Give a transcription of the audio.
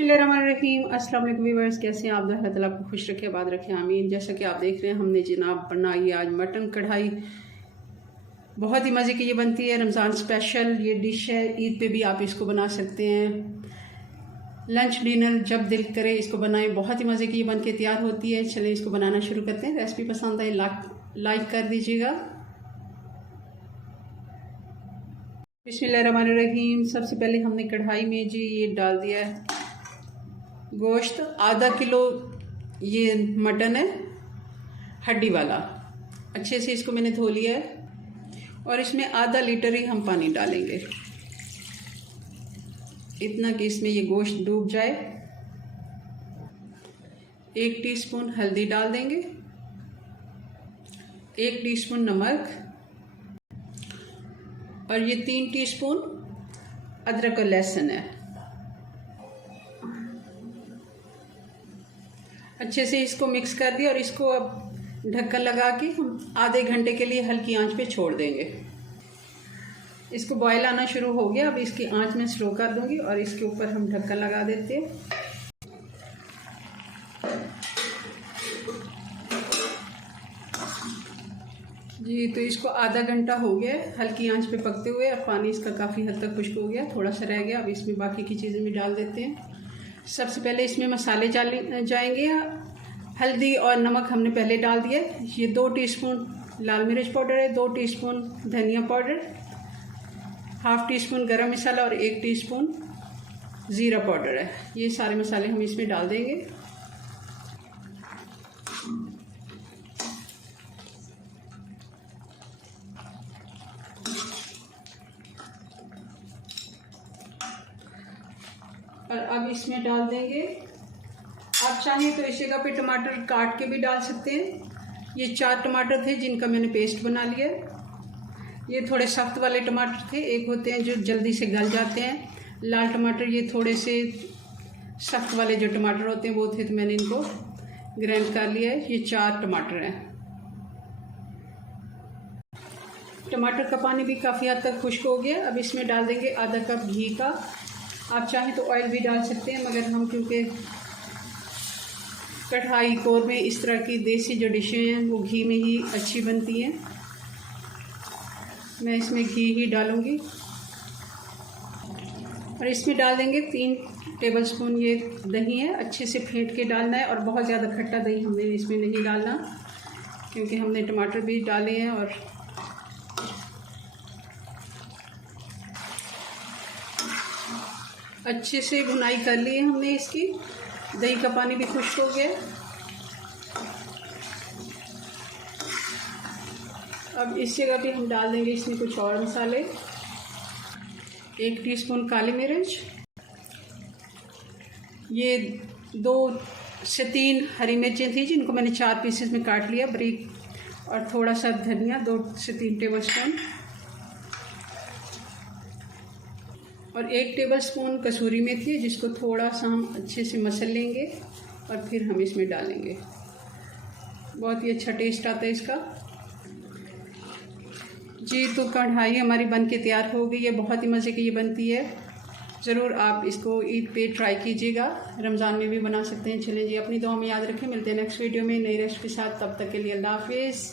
बिस्मिल्लाहिर्रहमानिर्रहीम। अस्सलाम वालेकुम व्यूअर्स, कैसे हैं आप? अल्लाह ताला आपको खुश रखे, आबाद रखे, आमीन। जैसा कि आप देख रहे हैं, हमने जनाब बनाई आज मटन कढ़ाई। बहुत ही मज़े की ये बनती है, रमज़ान स्पेशल ये डिश है। ईद पे भी आप इसको बना सकते हैं, लंच डिनर जब दिल करे इसको बनाएं। बहुत ही मज़े की ये बन के तैयार होती है। चलें इसको बनाना शुरू करते हैं। रेसिपी पसंद आए लाइक कर दीजिएगा। बिस्मिल्लाहिर्रहमानिर्रहीम। सबसे पहले हमने कढ़ाई में जी ये डाल दिया है गोश्त। आधा किलो ये मटन है, हड्डी वाला। अच्छे से इसको मैंने धो लिया है और इसमें आधा लीटर ही हम पानी डालेंगे, इतना कि इसमें ये गोश्त डूब जाए। 1 टीस्पून हल्दी डाल देंगे, 1 टीस्पून नमक और ये 3 टीस्पून अदरक और लहसुन है। अच्छे से इसको मिक्स कर दिया और इसको अब ढक्कन लगा के हम आधे घंटे के लिए हल्की आंच पे छोड़ देंगे। इसको बॉयल आना शुरू हो गया। अब इसकी आंच में स्लो कर दूंगी और इसके ऊपर हम ढक्कन लगा देते हैं। जी तो इसको आधा घंटा हो गया हल्की आंच पे पकते हुए, और पानी इसका काफ़ी हद तक खुश्क हो गया, थोड़ा सा रह गया। अब इसमें बाकी की चीज़ें भी डाल देते हैं। सबसे पहले इसमें मसाले जाएंगे। हल्दी और नमक हमने पहले डाल दिया। ये 2 टीस्पून लाल मिर्च पाउडर है, 2 टीस्पून धनिया पाउडर, 1/2 टीस्पून गरम मसाला और 1 टीस्पून ज़ीरा पाउडर है। ये सारे मसाले हम इसमें डाल देंगे। और अब इसमें डाल देंगे, आप चाहें तो इस जगह पे टमाटर काट के भी डाल सकते हैं। ये 4 टमाटर थे जिनका मैंने पेस्ट बना लिया। ये थोड़े सख्त वाले टमाटर थे, एक होते हैं जो जल्दी से गल जाते हैं लाल टमाटर। ये थोड़े से सख्त वाले जो टमाटर होते हैं वो थे, तो मैंने इनको ग्राइंड कर लिया है। ये 4 टमाटर हैं। टमाटर का पानी भी काफ़ी हद तक खुश्क हो गया। अब इसमें डाल देंगे आधा कप घी का। आप चाहें तो ऑयल भी डाल सकते हैं, मगर हम क्योंकि कढ़ाई कौरमे इस तरह की देसी जो डिशें हैं वो घी में ही अच्छी बनती हैं, मैं इसमें घी ही डालूंगी। और इसमें डाल देंगे 3 टेबलस्पून ये दही है। अच्छे से फेंट के डालना है, और बहुत ज़्यादा खट्टा दही हमने इसमें नहीं डालना, क्योंकि हमने टमाटर भी डाले हैं। और अच्छे से भुनाई कर ली है हमने इसकी। दही का पानी भी खुश्क हो गया। अब इस जगह पे हम डाल देंगे इसमें कुछ और मसाले। 1 टीस्पून काली मिर्च, ये 2 से 3 हरी मिर्चें थी जिनको मैंने 4 पीसेस में काट लिया बारीक, और थोड़ा सा धनिया 2 से 3 टेबलस्पून, और 1 टेबलस्पून कसूरी मेथी जिसको थोड़ा सा हम अच्छे से मसल लेंगे और फिर हम इसमें डालेंगे। बहुत ही अच्छा टेस्ट आता है इसका। जी तो कढ़ाई हमारी बन के तैयार हो गई है। बहुत ही मज़े की ये बनती है। ज़रूर आप इसको ईद पे ट्राई कीजिएगा, रमज़ान में भी बना सकते हैं। चलें जी, अपनी दुआ में याद रखें। मिलते हैं नेक्स्ट वीडियो में नई रेसिपी के साथ। तब तक के लिए अल्लाह हाफिज़।